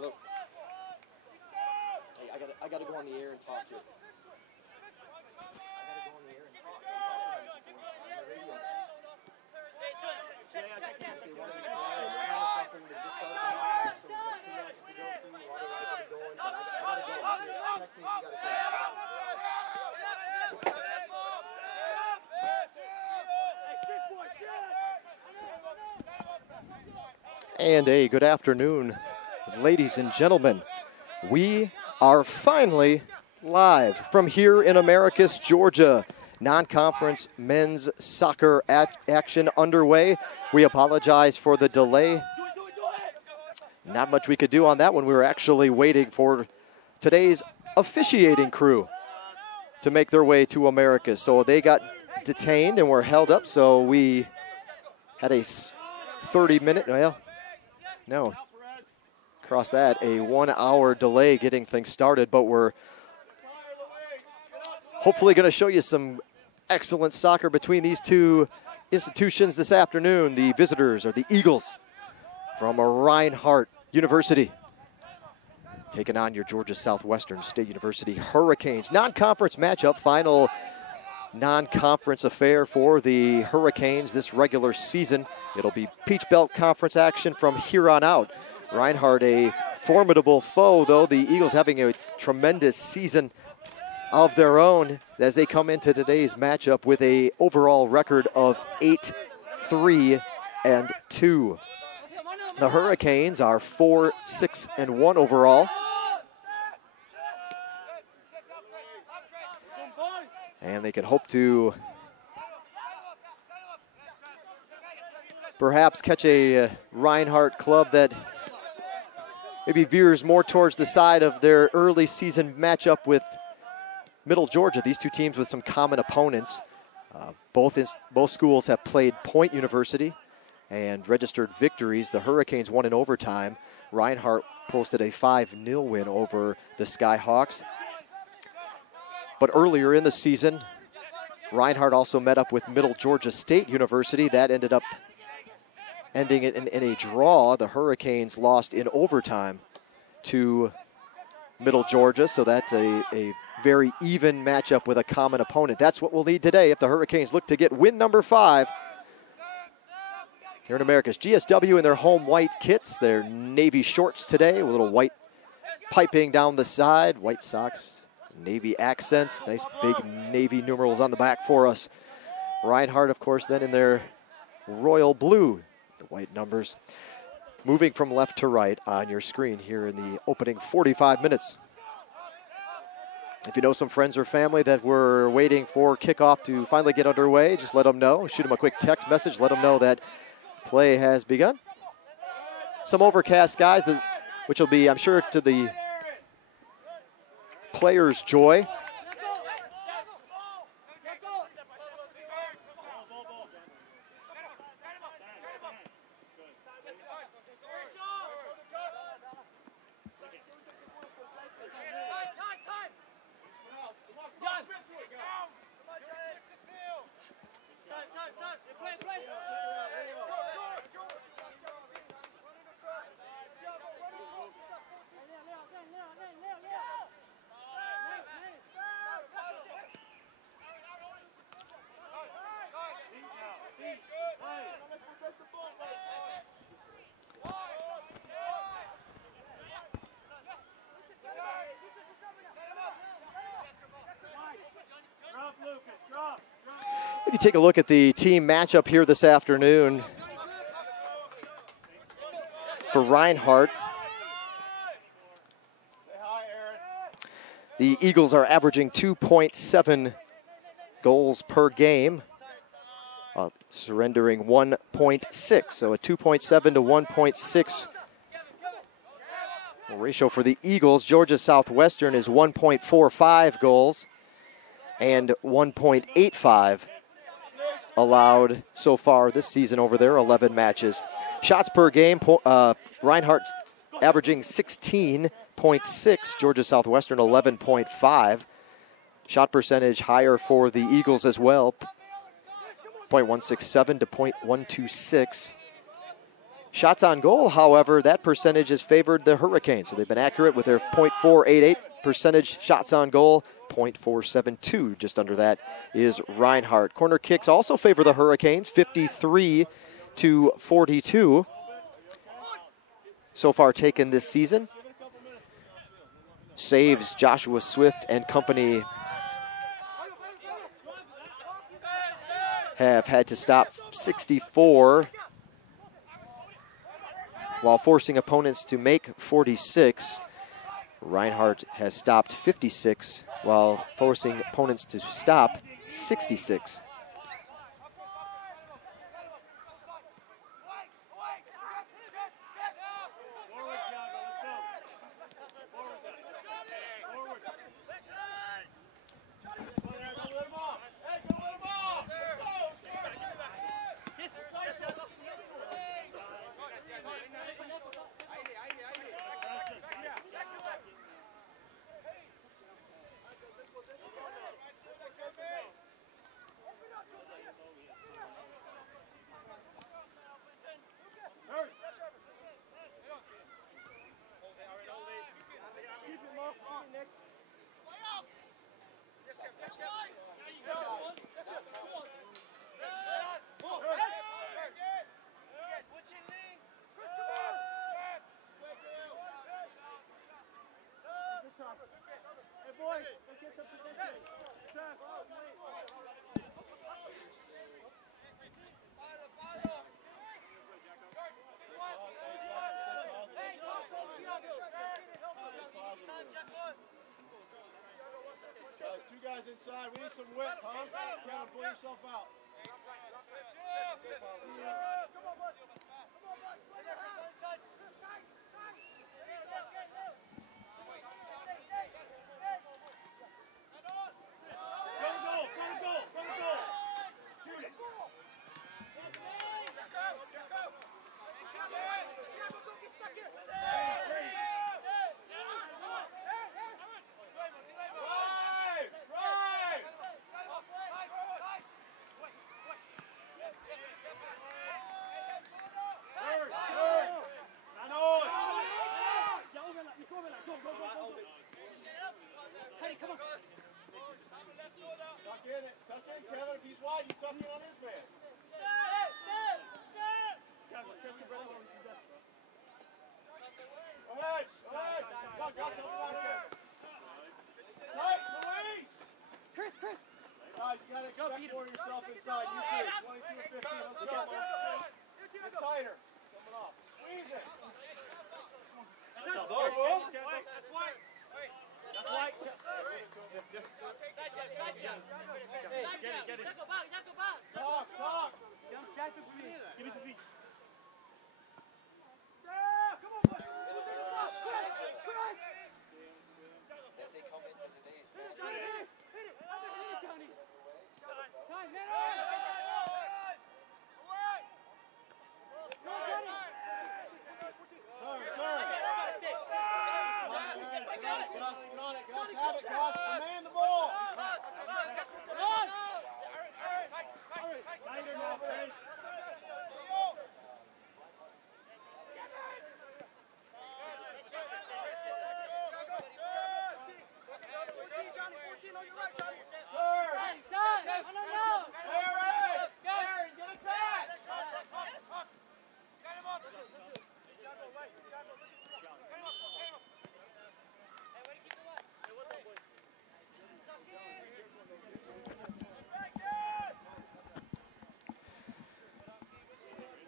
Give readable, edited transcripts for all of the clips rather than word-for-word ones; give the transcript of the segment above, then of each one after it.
Hello. Hey, I gotta go on the air and talk to you. And a good afternoon, ladies and gentlemen. We are finally live from here in Americus, Georgia. Non-conference men's soccer action underway. We apologize for the delay. Not much we could do on that one. We were actually waiting for today's officiating crew to make their way to Americus. So they got detained and were held up. So we had a 30-minute, well, no, cross that, a 1 hour delay getting things started, but we're hopefully going to show you some excellent soccer between these two institutions this afternoon. The visitors are the Eagles from Reinhardt University, taking on your Georgia Southwestern State University Hurricanes. Non-conference matchup, final non-conference affair for the Hurricanes this regular season. It'll be Peach Belt Conference action from here on out. Reinhardt, a formidable foe, though. The Eagles having a tremendous season of their own as they come into today's matchup with a overall record of 8-3-2. The Hurricanes are 4-6-1 overall. And they can hope to perhaps catch a Reinhardt club that maybe veers more towards the side of their early season matchup with Middle Georgia. These two teams with some common opponents. Both schools have played Point University and registered victories. The Hurricanes won in overtime. Reinhardt posted a 5-0 win over the Skyhawks. But earlier in the season, Reinhardt also met up with Middle Georgia State University. That ended up ending in a draw. The Hurricanes lost in overtime to Middle Georgia, so that's a very even matchup with a common opponent. That's what we'll need today if the Hurricanes look to get win number 5 here in Americus. GSW in their home white kits, their navy shorts today with a little white piping down the side, white socks, navy accents, nice big navy numerals on the back for us. Reinhardt, of course, then in their royal blue, the white numbers. Moving from left to right on your screen here in the opening 45 minutes. If you know some friends or family that were waiting for kickoff to finally get underway, just let them know. Shoot them a quick text message. Let them know that play has begun. Some overcast skies, which will be, I'm sure, to the players' joy. If you take a look at the team matchup here this afternoon for Reinhardt, the Eagles are averaging 2.7 goals per game, surrendering 1.6. So a 2.7 to 1.6 ratio for the Eagles. Georgia Southwestern is 1.45 goals and 1.85 allowed so far this season over their 11 matches. Shots per game, Reinhardt averaging 16.6, Georgia Southwestern 11.5. Shot percentage higher for the Eagles as well, .167 to .126. Shots on goal, however, that percentage has favored the Hurricanes. So they've been accurate with their .488 percentage shots on goal, .472. Just under that is Reinhardt. Corner kicks also favor the Hurricanes, 53-42 so far taken this season. Saves, Joshua Swift and company have had to stop 64 while forcing opponents to make 46. Reinhardt has stopped 56 while forcing opponents to stop 66. Two guys inside. We need some width, huh? Kind of pull yourself out.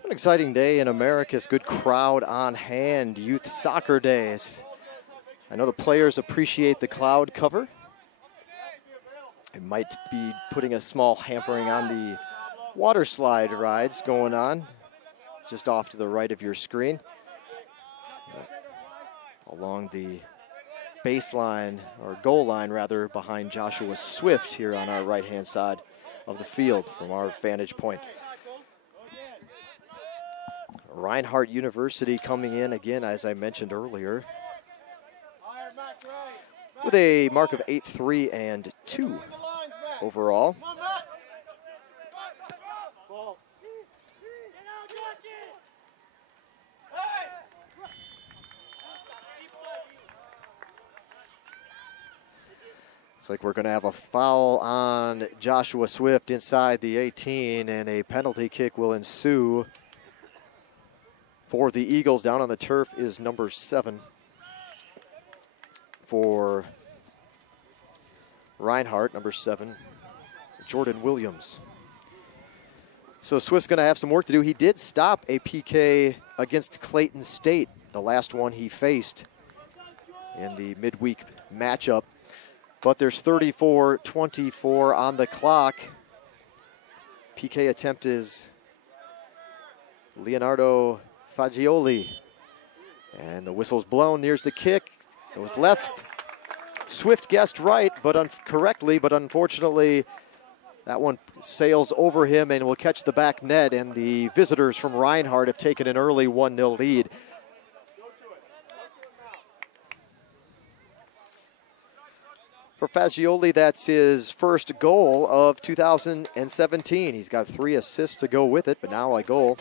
An exciting day in Americus. Good crowd on hand. Youth Soccer Days. I know the players appreciate the cloud cover. It might be putting a small hampering on the water slide rides going on just off to the right of your screen. Along the baseline, or goal line rather, behind Joshua Swift here on our right-hand side of the field from our vantage point. Reinhardt University coming in again, as I mentioned earlier, with a mark of 8-3-2 overall. Looks like we're going to have a foul on Joshua Swift inside the 18, and a penalty kick will ensue for the Eagles. Down on the turf is number 7 for Reinhardt, number 7, Jordan Williams. So Swift's going to have some work to do. He did stop a PK against Clayton State, the last one he faced in the midweek matchup. But there's 34-24 on the clock. PK attempt is Leonardo Fagioli. And the whistle's blown. Here's the kick. Goes left. Swift guessed right, but correctly, but unfortunately that one sails over him and will catch the back net, and the visitors from Reinhardt have taken an early 1-0 lead. For Fagioli, that's his first goal of 2017. He's got 3 assists to go with it, but now a goal.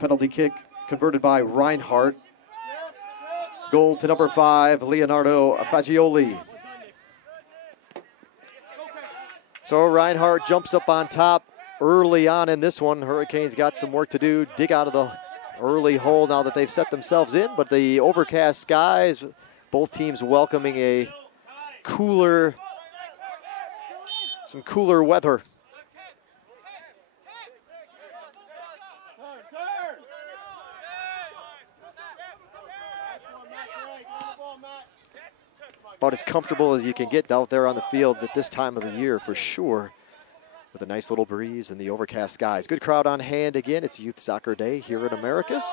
Penalty kick converted by Reinhardt. Goal to number 5, Leonardo Fagioli. So Reinhardt jumps up on top early on in this one. Hurricanes got some work to do, dig out of the early hole now that they've set themselves in, but the overcast skies, both teams welcoming some cooler weather. About as comfortable as you can get out there on the field at this time of the year for sure, with a nice little breeze and the overcast skies. Good crowd on hand again. It's Youth Soccer Day here in Americus.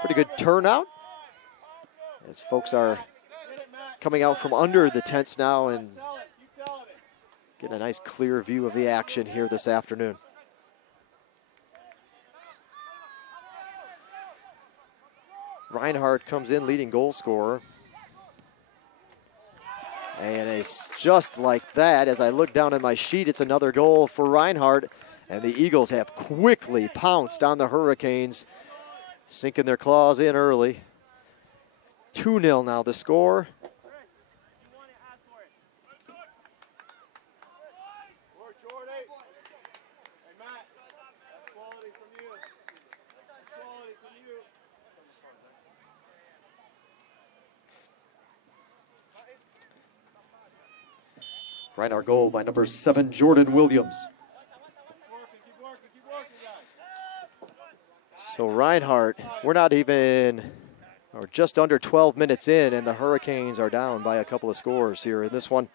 Pretty good turnout as folks are coming out from under the tents now and getting a nice clear view of the action here this afternoon. Reinhardt comes in leading goal scorer. And it's just like that. As I look down at my sheet, it's another goal for Reinhardt. And the Eagles have quickly pounced on the Hurricanes, sinking their claws in early. 2-0 now the score. Reinhardt goal by number 7, Jordan Williams. So Reinhardt, we're not even, or just under 12 minutes in, and the Hurricanes are down by a couple of scores here in this one.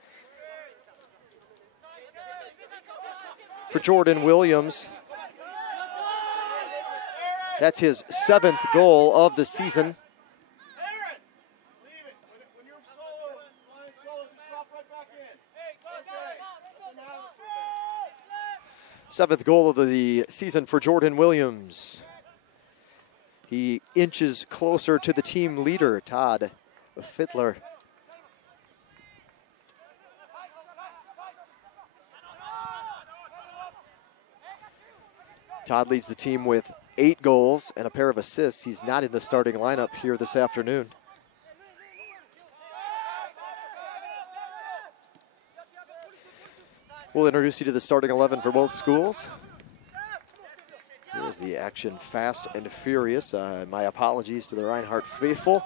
For Jordan Williams, that's his 7th goal of the season. 7th goal of the season for Jordan Williams. He inches closer to the team leader, Todd Fiddler. Todd leads the team with 8 goals and a pair of assists. He's not in the starting lineup here this afternoon. We'll introduce you to the starting 11 for both schools. Here's the action, fast and furious. My apologies to the Reinhardt faithful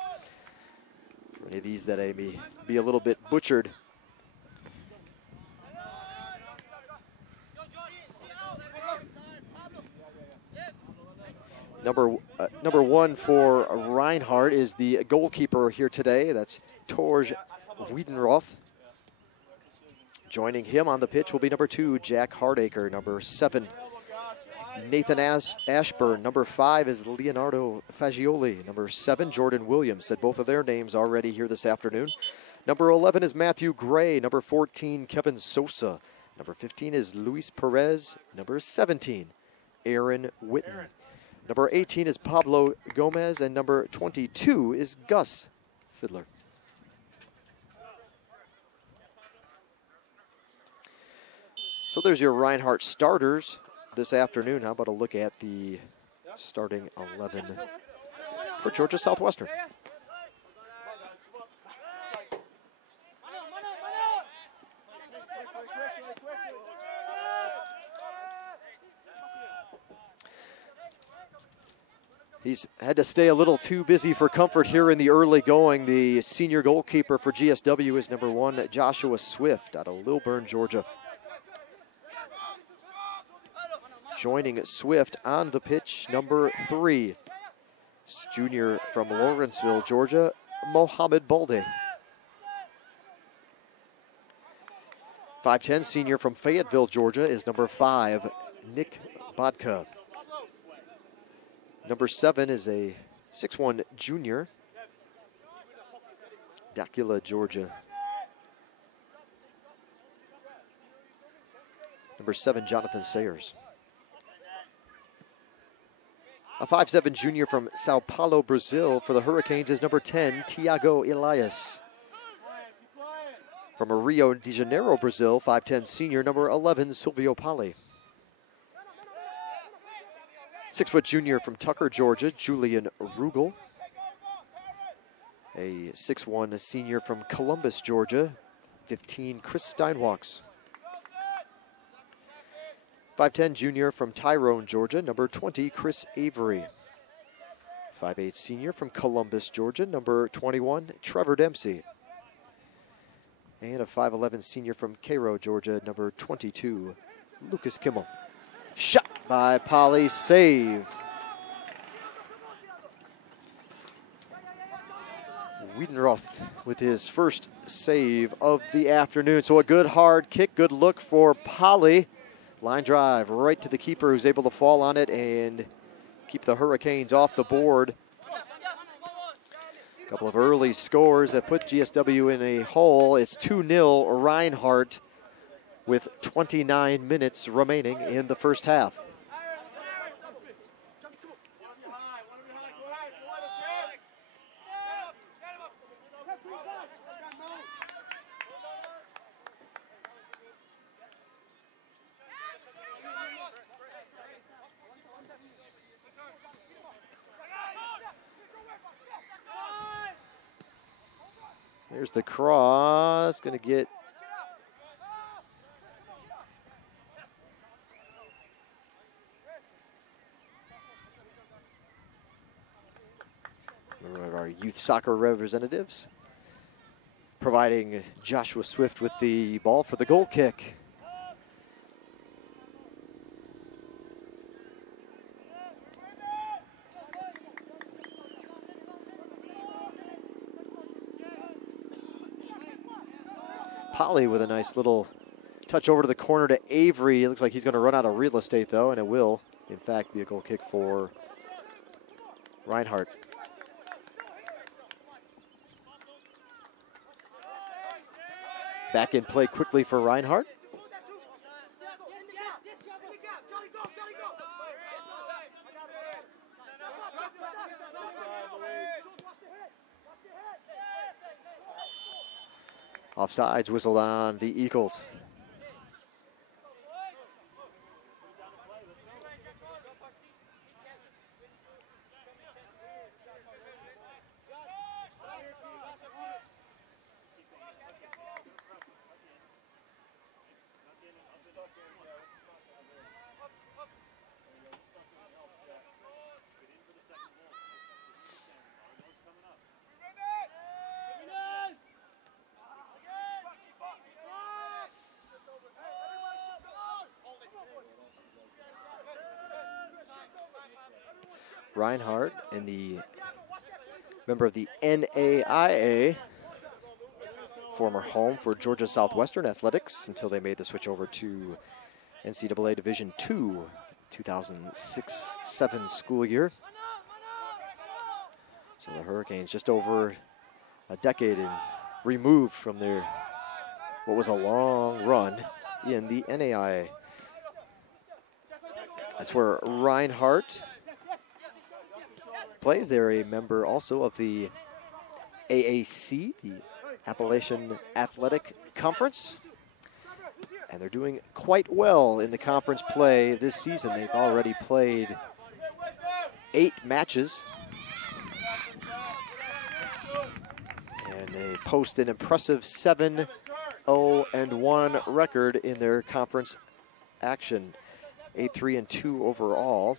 for any of these that I may be a little bit butchered. Number 1 for Reinhardt is the goalkeeper here today. That's Torj Wiedenroth. Joining him on the pitch will be number 2, Jack Hardacre. Number 7, Nathan Ashburn. Number 5 is Leonardo Fagioli. Number 7, Jordan Williams. Said both of their names already here this afternoon. Number 11 is Matthew Gray. Number 14, Kevin Sosa. Number 15 is Luis Perez. Number 17, Aaron Witten. Number 18 is Pablo Gomez. And number 22 is Gus Fiddler. So there's your Reinhardt starters this afternoon. How about a look at the starting 11 for Georgia Southwestern? He's had to stay a little too busy for comfort here in the early going. The senior goalkeeper for GSW is number 1, Joshua Swift out of Lilburn, Georgia. Joining Swift on the pitch, number 3, junior from Lawrenceville, Georgia, Mohammed Balde. 5'10", senior from Fayetteville, Georgia is number 5, Nick Bodka. Number 7 is a 6'1" junior, Dacula, Georgia. Number 7, Jonathan Sayers. A 5'7" junior from Sao Paulo, Brazil for the Hurricanes is number 10, Tiago Elias. From Rio de Janeiro, Brazil, 5'10" senior, number 11, Silvio Pali. 6' junior from Tucker, Georgia, Julian Rugel. A 6'1" senior from Columbus, Georgia, 15, Chris Steinwalks. 5'10" junior from Tyrone, Georgia, number 20, Chris Avery. 5'8" senior from Columbus, Georgia, number 21, Trevor Dempsey. And a 5'11" senior from Cairo, Georgia, number 22, Lucas Kimmel. Shot by Polly, save. Wiedenroth with his first save of the afternoon. So a good hard kick, good look for Polly. Line drive right to the keeper, who's able to fall on it and keep the Hurricanes off the board. A couple of early scores that put GSW in a hole. It's 2-0 Reinhardt with 29 minutes remaining in the first half. There's the cross, going to get one of our youth soccer representatives providing Joshua Swift with the ball for the goal kick. Polly with a nice little touch over to the corner to Avery. It looks like he's going to run out of real estate, though, and it will, in fact, be a goal kick for Reinhardt. Back in play quickly for Reinhardt. Offsides whistled on the Eagles. Reinhardt, and the member of the NAIA, former home for Georgia Southwestern Athletics until they made the switch over to NCAA Division II, 2006-07 school year. So the Hurricanes just over a decade removed from their, what was a long run in the NAIA. That's where Reinhardt plays. They're a member also of the AAC, the Appalachian Athletic Conference. And they're doing quite well in the conference play this season. They've already played 8 matches. And they post an impressive 7-0-1 record in their conference action. 8-3-2 overall.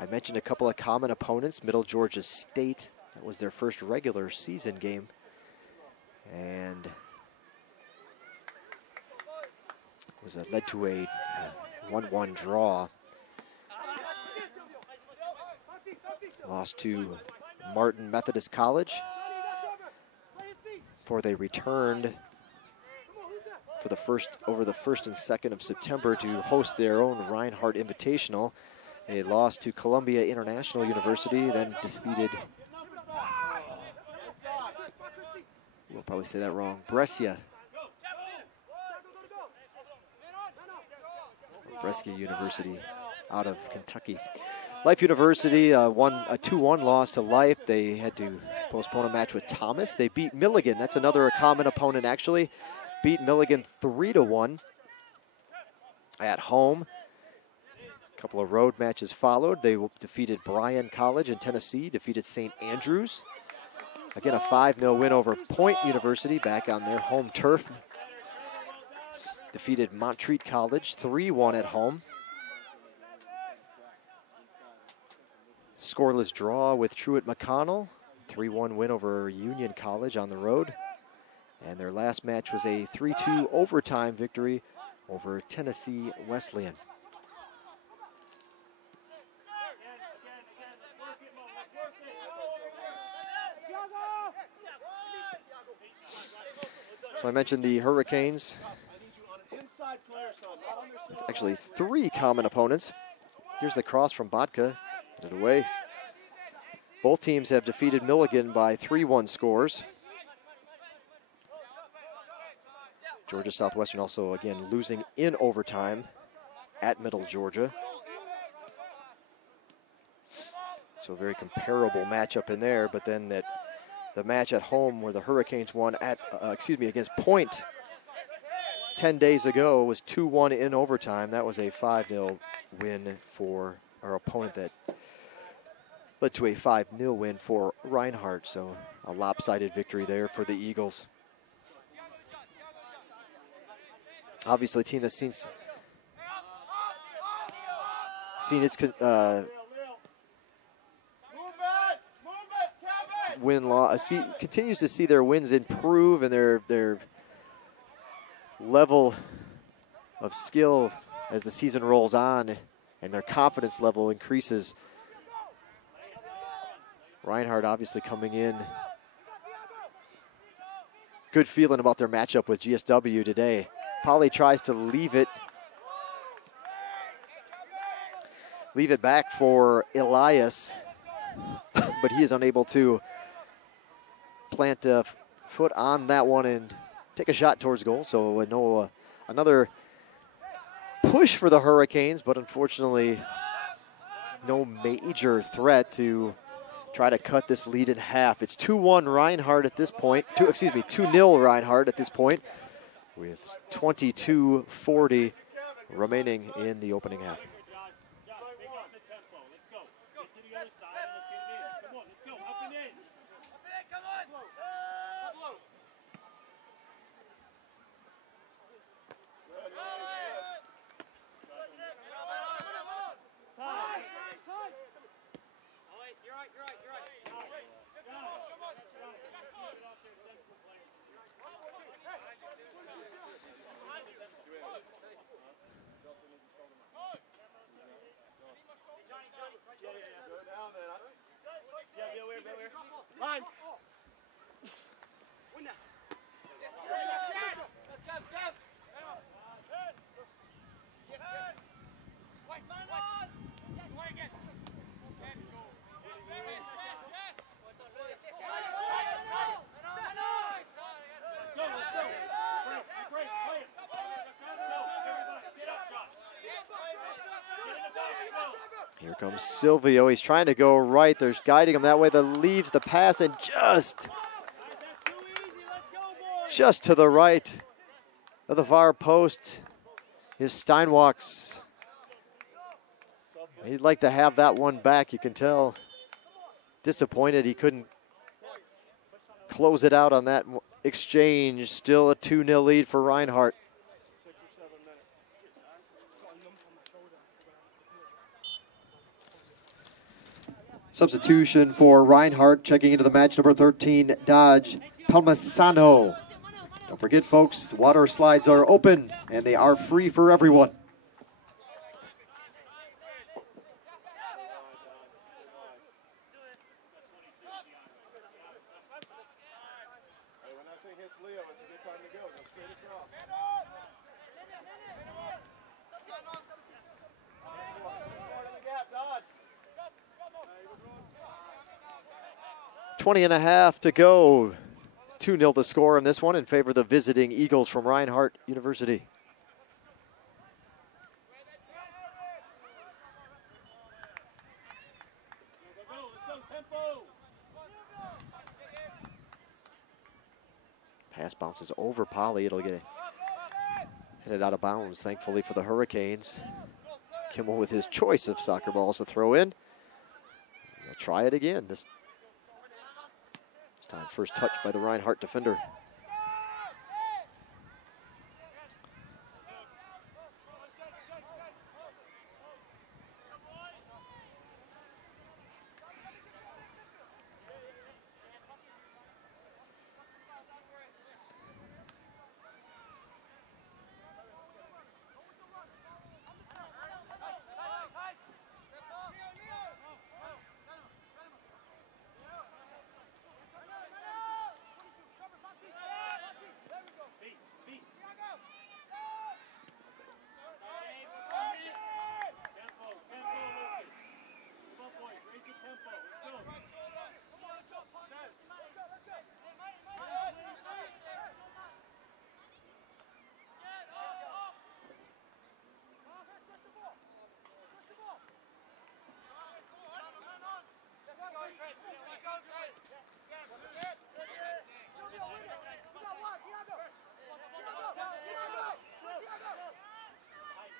I mentioned a couple of common opponents. Middle Georgia State, that was their first regular season game. And led to a 1-1 draw. Lost to Martin Methodist College before they returned for over the 1st and 2nd of September to host their own Reinhardt Invitational. They lost to Columbia International University, then defeated, we'll probably say that wrong, Brescia University out of Kentucky. Life University won a 2-1 loss to Life. They had to postpone a match with Thomas. They beat Milligan. That's another common opponent, actually. Beat Milligan 3-1 at home. A couple of road matches followed. They defeated Bryan College in Tennessee, defeated St. Andrews. Again, a 5-0 win over Point University back on their home turf. Defeated Montreat College 3-1 at home. Scoreless draw with Truett McConnell. 3-1 win over Union College on the road. And their last match was a 3-2 overtime victory over Tennessee Wesleyan. So I mentioned the Hurricanes. Actually, 3 common opponents. Here's the cross from Botka. Get it away. Both teams have defeated Milligan by 3-1 scores. Georgia Southwestern also, again, losing in overtime at Middle Georgia. So a very comparable matchup in there, but then the match at home where the Hurricanes won against Point 10 days ago was 2-1 in overtime. That was a 5-0 win for our opponent that led to a 5-0 win for Reinhardt. So a lopsided victory there for the Eagles. Obviously, a team that's seen its win-loss, continues to see their wins improve and their level of skill as the season rolls on and their confidence level increases. Reinhardt obviously coming in. Good feeling about their matchup with GSW today. Polly tries to leave it back for Elias, but he is unable to plant a foot on that one and take a shot towards goal. So another push for the Hurricanes, but unfortunately no major threat to try to cut this lead in half. It's 2-1 Reinhardt at this point. 2-0 Reinhardt at this point, with 22:40 remaining in the opening half. Line. Here comes Silvio. He's trying to go right. They're guiding him that way. That leaves the pass and just to the right of the far post is Steinwachs. He'd like to have that one back. You can tell. Disappointed he couldn't close it out on that exchange. Still a 2-0 lead for Reinhardt. Substitution for Reinhardt, checking into the match, number 13, Dodge Palmasano. Don't forget, folks, the water slides are open and they are free for everyone. .20 and a half to go. 2-0 the score in this one in favor of the visiting Eagles from Reinhardt University. Pass bounces over Polly. It'll get headed out of bounds, thankfully, for the Hurricanes. Kimmel with his choice of soccer balls to throw in. They'll try it again. This time, first touch by the Reinhardt defender.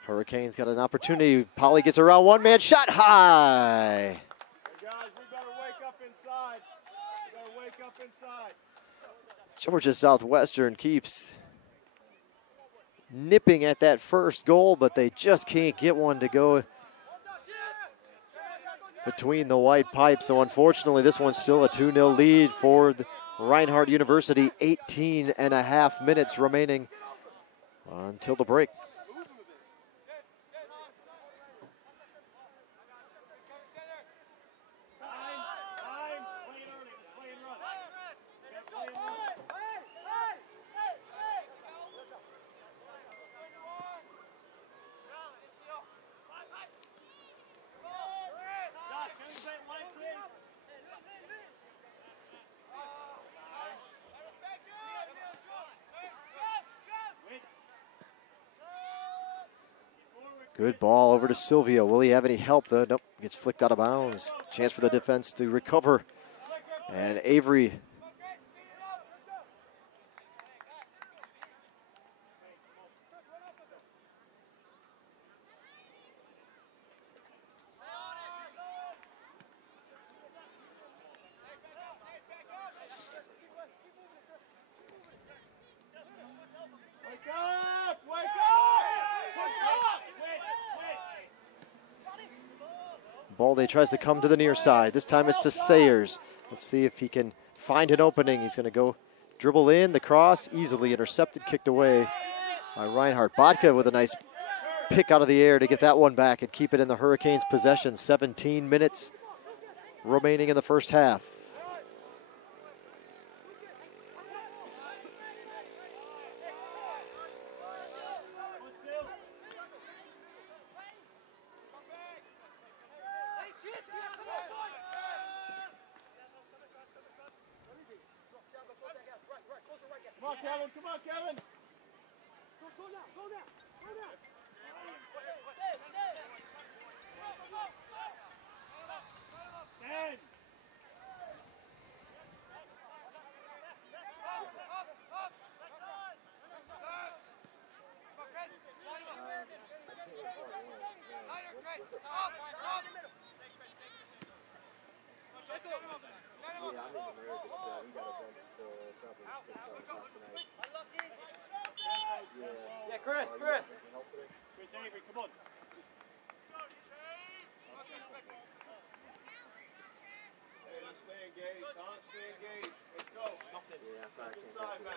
Hurricanes got an opportunity. Polly gets around one man, shot high. Hey guys, we better wake up inside. We better wake up inside. Georgia Southwestern keeps nipping at that first goal, but they just can't get one to go between the white pipes. So unfortunately, this one's still a 2-0 lead for the Reinhardt University. 18 and a half minutes remaining until the break. Good ball over to Silvio. Will he have any help though? Nope, gets flicked out of bounds. Chance for the defense to recover. And Avery . Balde tries to come to the near side. This time it's to Sayers. Let's see if he can find an opening. He's going to go dribble in. The cross easily intercepted, kicked away by Reinhardt. Bodka with a nice pick out of the air to get that one back and keep it in the Hurricanes' possession. 17 minutes remaining in the first half. Come on, Kevin. Come on, Kevin. Go now. Stand. Yeah, Chris. Chris Avery, come on. inside, Matt.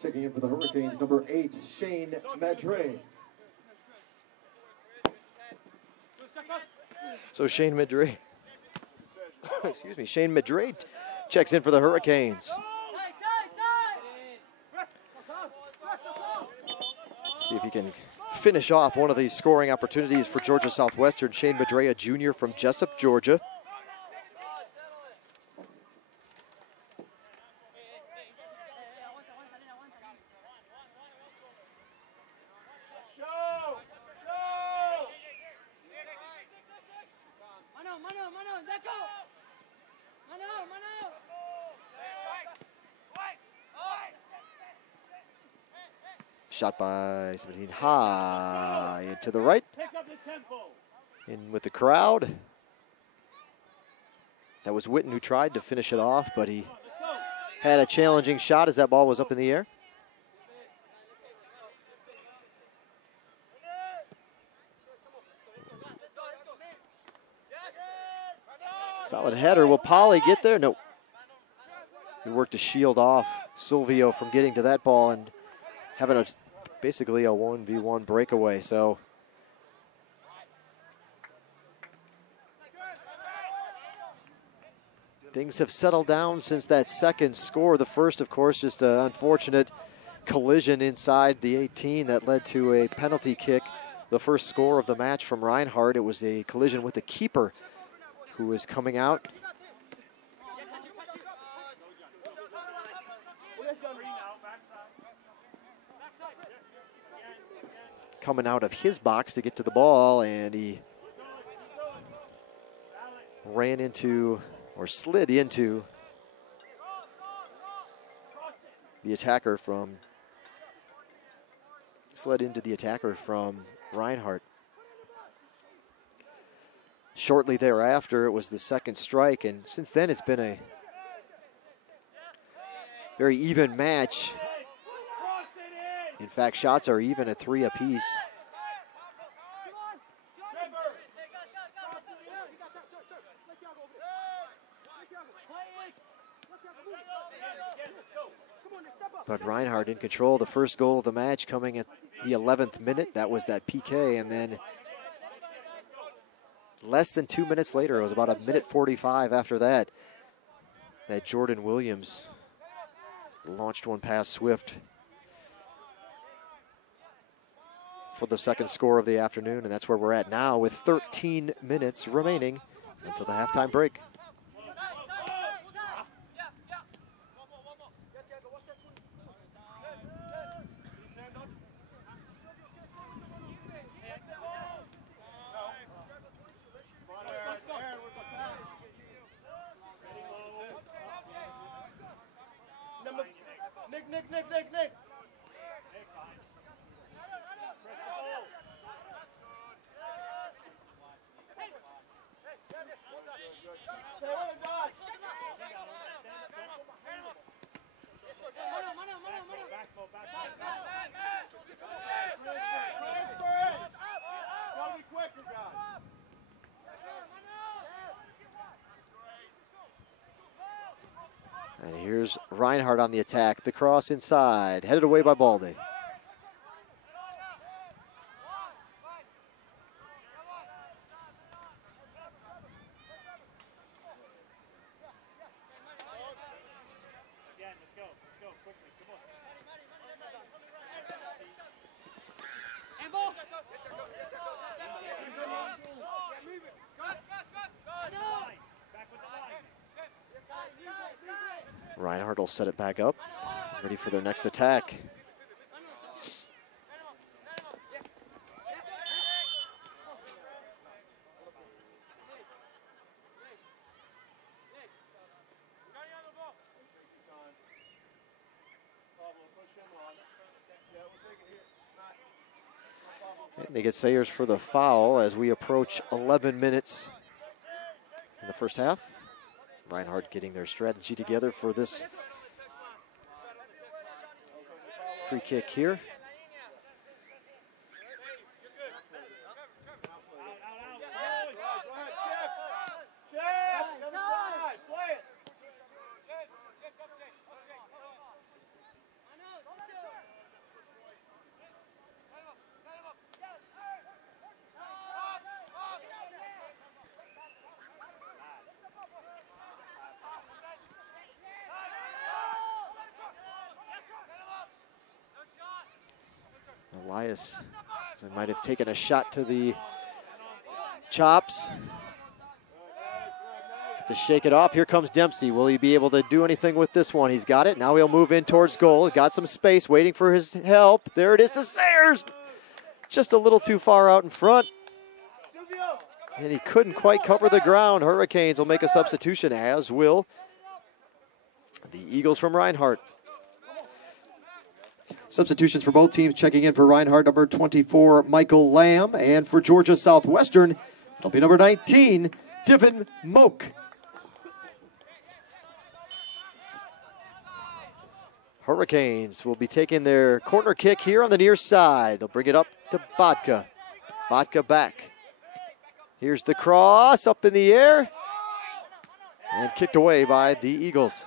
Checking in for the Hurricanes, number 8, Shane Madre. So Shane Madrid, excuse me, Shane Madrid checks in for the Hurricanes. See if he can finish off one of these scoring opportunities for Georgia Southwestern. Shane Madre, a junior from Jessup, Georgia. Shot by 17 high and to the right. In with the crowd. That was Witten who tried to finish it off, but he had a challenging shot as that ball was up in the air. Solid header. Will Polly get there? No. He worked to shield off Silvio from getting to that ball and having basically a 1v1 breakaway. So things have settled down since that second score. The first, of course, just an unfortunate collision inside the 18 that led to a penalty kick. The first score of the match from Reinhardt. It was a collision with the keeper who was coming out. Coming out of his box to get to the ball, and he ran into, or slid into, the attacker from Reinhardt. Shortly thereafter, it was the second strike, and since then it's been a very even match. In fact, shots are even at 3 apiece. But Reinhardt in control. The first goal of the match coming at the 11th minute. That was that PK, and then less than 2 minutes later, it was about a minute 45 after that, that Jordan Williams launched one past Swift for the second score of the afternoon, and that's where we're at now with 13 minutes remaining until the halftime break. Nick. And here's Reinhardt on the attack. The cross inside, headed away by Baldy. Reinhardt will set it back up, ready for their next attack. And they get Sayers for the foul as we approach 11 minutes in the first half. Reinhardt getting their strategy together for this free kick here. Elias might have taken a shot to the chops. To shake it off, here comes Dempsey. Will he be able to do anything with this one? He's got it. Now he'll move in towards goal. Got some space, waiting for his help. There it is to Sayers. Just a little too far out in front. And he couldn't quite cover the ground. Hurricanes will make a substitution, as will the Eagles from Reinhardt. Substitutions for both teams. Checking in for Reinhardt, number 24, Michael Lamb. And for Georgia Southwestern, it'll be number 19, Devin Moak. Hurricanes will be taking their corner kick here on the near side. They'll bring it up to Bodka. Bodka back. Here's the cross up in the air. And kicked away by the Eagles.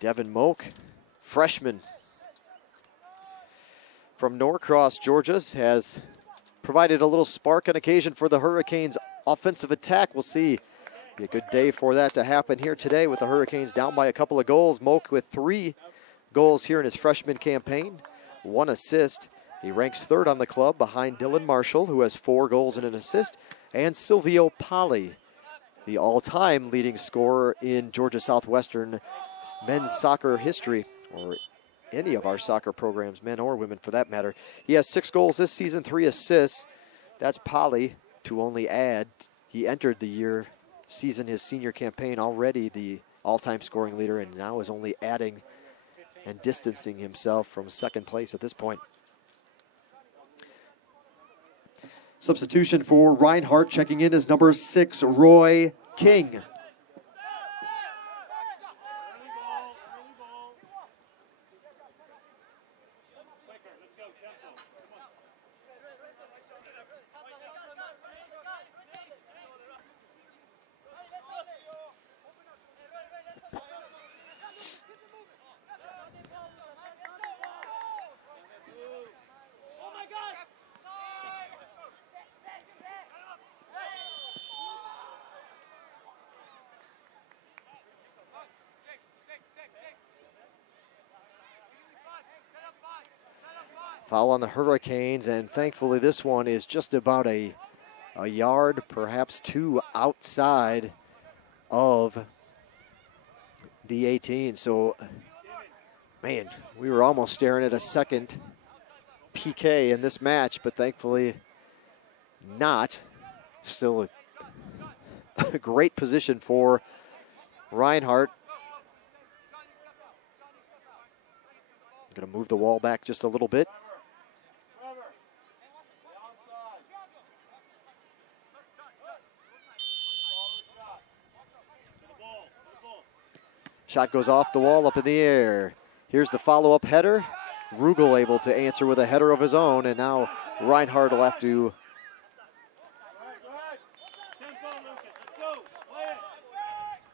Devin Moak, freshman from Norcross, Georgia, has provided a little spark on occasion for the Hurricanes' offensive attack. We'll see. Be a good day for that to happen here today with the Hurricanes down by a couple of goals. Moak with 3 goals here in his freshman campaign, 1 assist. He ranks 3rd on the club behind Dylan Marshall, who has 4 goals and an assist, and Silvio Pali, the all-time leading scorer in Georgia Southwestern men's soccer history, or any of our soccer programs, men or women for that matter. He has 6 goals this season, 3 assists. That's Pali to only add. He entered the season, his senior campaign, already the all-time scoring leader, and now is only adding and distancing himself from 2nd place at this point. Substitution for Reinhardt, checking in is number 6, Roy King. Foul on the Hurricanes, and thankfully this one is just about a yard, perhaps 2 outside of the 18. So, man, we were almost staring at a second PK in this match, but thankfully not. Still a great position for Reinhardt. Going to move the wall back just a little bit. Shot goes off the wall, up in the air. Here's the follow-up header. Rugel able to answer with a header of his own, and now Reinhardt will have to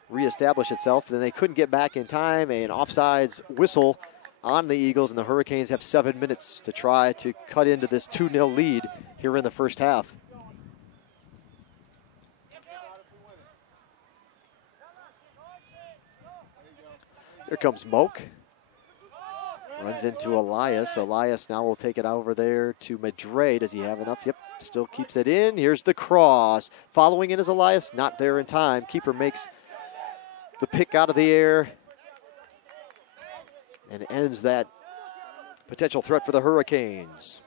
reestablish itself. Then they couldn't get back in time. An offsides whistle on the Eagles, and the Hurricanes have 7 minutes to try to cut into this 2-0 lead here in the first half. Here comes Moak. Runs into Elias. Elias now will take it over there to Madre. Does he have enough? Yep, still keeps it in. Here's the cross. Following in is Elias, not there in time. Keeper makes the pick out of the air and ends that potential threat for the Hurricanes.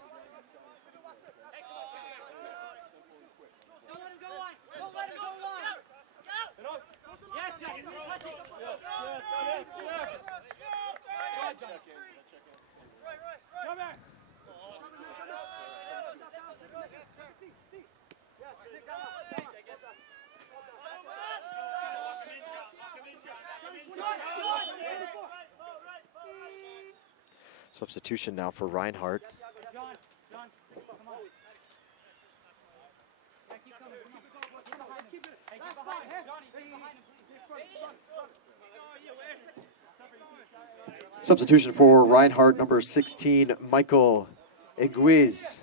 Substitution now for Reinhardt. Substitution for Reinhardt, number 16, Michael Eguiz.